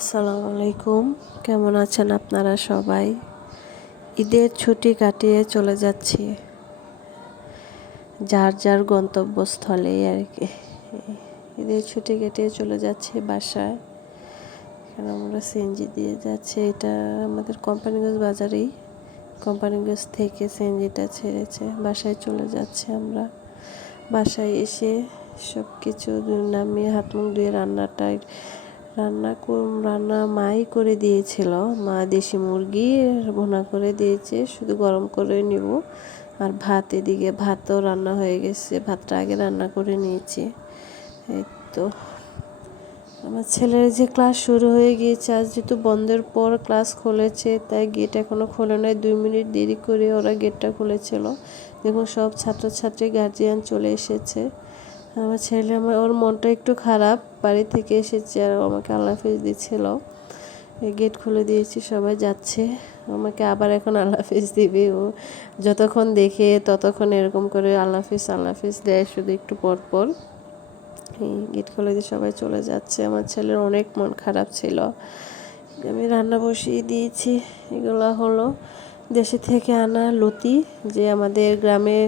আসসালামু আলাইকুম কেমন আছেন আপনারা সবাই? ঈদের ছুটি কাটিয়ে চলে যাচ্ছি। যার যার গন্তব্যস্থলে আর কি। ঈদের ছুটি কেটে চলে যাচ্ছি বাসায়। এখানে আমরা সিএনজি দিয়ে যাচ্ছি। এটা আমাদের কোম্পানিগঞ্জ বাজারেই। কোম্পানিগঞ্জ থেকে সিএনজিটা ছেড়েছে। বাসায় চলে যাচ্ছে আমরা। বাসায় এসে সব কিছু নামিয়ে হাত মুখ ধুয়ে রান্নাটা রান্না রান্না মাই করে দিয়েছিল। মা দেশি মুরগি ভোনা করে দিয়েছে, শুধু গরম করে নিব। আর ভাত এদিকে, ভাতও রান্না হয়ে গেছে, ভাতটা আগে রান্না করে নিয়েছি। এই তো। আমার ছেলের যে ক্লাস শুরু হয়ে গিয়েছে, আজ যেহেতু বন্ধের পর ক্লাস খুলেছে, তাই গেট এখনও খোলে নাই। দুই মিনিট দেরি করে ওরা গেটটা খুলেছিল। দেখুন, সব ছাত্রছাত্রী গার্জিয়ান চলে এসেছে। আমার ছেলে, আমার, ওর মনটা একটু খারাপ। বাড়ি থেকে এসেছে আর আমাকে আল্লাহাফিজ দিচ্ছিল। গেট খুলে দিয়েছি, সবাই যাচ্ছে। আমাকে আবার এখন আল্লাহাফিজ দিবে। ও যতক্ষণ দেখে ততক্ষণ এরকম করে আল্লাহাফিজ আল্লাহাফিজ দেয় শুধু একটু পর পর। গেট খুলে দিয়ে সবাই চলে যাচ্ছে। আমার ছেলের অনেক মন খারাপ ছিল। আমি রান্না বসিয়ে দিয়েছি। এগুলো হলো দেশে থেকে আনা লতি, যে আমাদের গ্রামে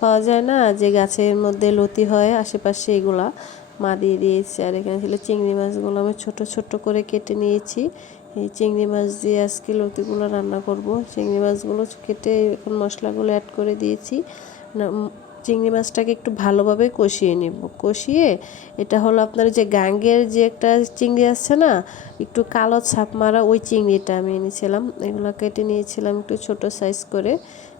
পাওয়া যায় না। যে গাছের মধ্যে লতি হয় আশেপাশে এগুলা মা দিয়ে দিয়েছে। আর এখানে ছিল চিংড়ি মাছগুলো আমি ছোট ছোট করে কেটে নিয়েছি। এই চিংড়ি মাছ দিয়ে আজকে লতিগুলো রান্না করব। চিংড়ি মাছগুলো কেটে এখন মশলাগুলো অ্যাড করে দিয়েছি। চিংড়ি মাছটাকে একটু ভালোভাবে কষিয়ে নিব। কষিয়ে এটা হলো আপনার যে গাঙ্গের যে একটা চিংড়ি আছে না, একটু কালো ছাপ মারা ওই চিংড়িটা আমি এনেছিলাম। এগুলো কেটে নিয়েছিলাম একটু ছোট সাইজ করে।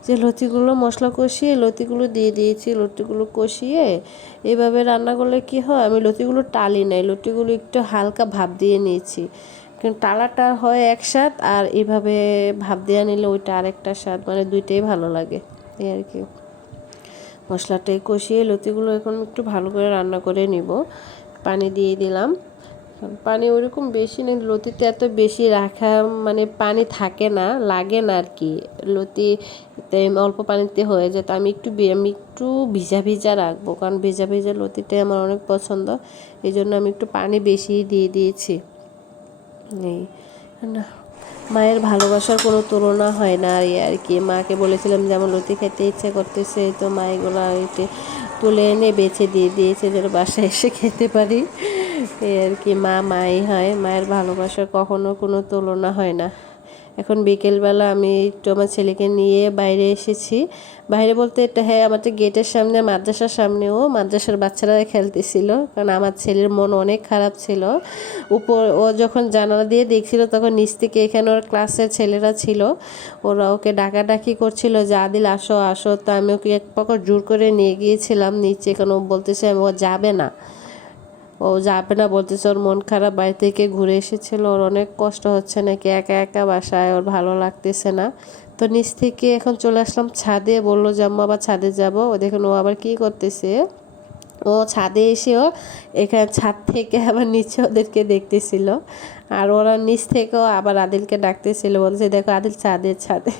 যে লতিগুলো মশলা কষিয়ে লতিগুলো দিয়ে দিয়েছি, লতিগুলো কষিয়ে এভাবে রান্না করলে কি হয়? আমি লতিগুলো টালি নাই, লতিগুলো একটু হালকা ভাব দিয়ে নিয়েছি। কারণ টালাটা হয় এক স্বাদ আর এভাবে ভাব দেওয়া নিলে ওইটা আরেকটা স্বাদ মানে দুইটাই ভালো লাগে। এই আর কি। মশলাটাই কষিয়ে লতিগুলো এখন একটু ভালো করে রান্না করে নিব। পানি দিয়ে দিলাম। পানি ওরকম বেশি নেই লতিতে এত বেশি রাখা মানে পানি থাকে না, লাগে না আর কি। লতি অল্প পানিতে হয়ে যায়, তো আমি একটু আমি একটু ভিজা ভিজা রাখব, কারণ ভিজা ভিজা লতিটাই আমার অনেক পছন্দ, এই জন্য আমি একটু পানি বেশি দিয়ে দিয়েছি। এই, না, মায়ের ভালোবাসার কোনো তুলনা হয় না আর কি। মাকে বলেছিলাম যে আমার লতি খেতে ইচ্ছে করতেছে, তো মা এগুলো তুলে এনে বেছে দিয়ে দিয়েছে, যেন বাসায় এসে খেতে পারি। এই আর কি মা মাই হয়, মায়ের ভালোবাসার কখনো কোনো তুলনা হয় না। এখন বিকেলবেলা আমি একটু আমার ছেলেকে নিয়ে বাইরে এসেছি। বাইরে বলতে এটা হ্যাঁ আমাদের গেটের সামনে, মাদ্রাসার সামনেও মাদ্রাসার বাচ্চারা খেলতেছিল। কারণ আমার ছেলের মন অনেক খারাপ ছিল। উপর, ও যখন জানালা দিয়ে দেখছিল তখন নিচ থেকে এখানে ওর ক্লাসের ছেলেরা ছিল। ওরা ওকে ডাকাডাকি করছিল, যে আদিল আসো আসো। তো আমি ওকে এক পকর জোর করে নিয়ে গিয়েছিলাম, নিচে কারণ ও বলতেছে ও যাবে না। ও যাবে না বলতেছে ওর মন খারাপ, বাড়ি থেকে ঘুরে এসেছিল, ওর অনেক কষ্ট হচ্ছে নাকি একা একা বাসায়, ওর ভালো লাগতেছে না। তো নিচ থেকে এখন চলে আসলাম ছাদে, বলল যে, আম্মা আবার ছাদে যাব। ও দেখুন, ও আবার কি করতেছে? ও ছাদে এসেও এখানে ছাদ থেকে আবার নিচে ওদেরকে দেখতেছিল। আর ওরা নিচ থেকেও আবার আদিলকে ডাকতেছিল বলছে দেখো আদিল, ছাদে ছাদে।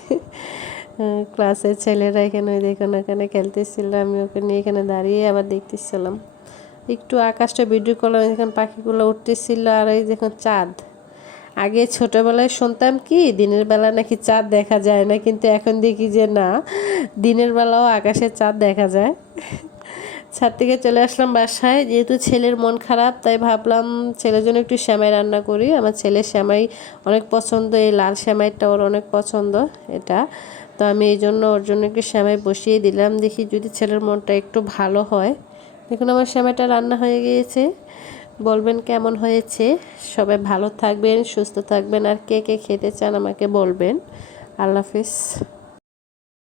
ক্লাসের ছেলেরা এখানে ওই দেখুন এখানে খেলতেছিল, আমি ওকে নিয়ে এখানে দাঁড়িয়ে আবার দেখতেছিলাম। একটু আকাশটা ভিডিও করলাম এখানে পাখিগুলো উঠতেছিল আর এই দেখুন চাঁদ। আগে ছোটবেলায় শুনতাম কি, দিনের বেলা নাকি চাঁদ দেখা যায় না, কিন্তু এখন দেখি যে না, দিনের বেলাও আকাশে চাঁদ দেখা যায়। ছাদ থেকে চলে আসলাম বাসায়, যেহেতু ছেলের মন খারাপ, তাই ভাবলাম ছেলের জন্য একটু শ্যামাই রান্না করি। আমার ছেলের শ্যামাই অনেক পছন্দ, এই লাল শ্যামাইটা ওর অনেক পছন্দ, এটা। তো আমি এই জন্য ওর জন্য একটু শ্যামাই বসিয়ে দিলাম, দেখি যদি ছেলের মনটা একটু ভালো হয়। দেখুন, আমার শ্যামাটা রান্না হয়ে গিয়েছে। বলবেন কেমন হয়েছে? সবাই ভালো থাকবেন, সুস্থ থাকবেন, আর কে কে খেতে চান আমাকে বলবেন। আল্লাহ হাফিজ।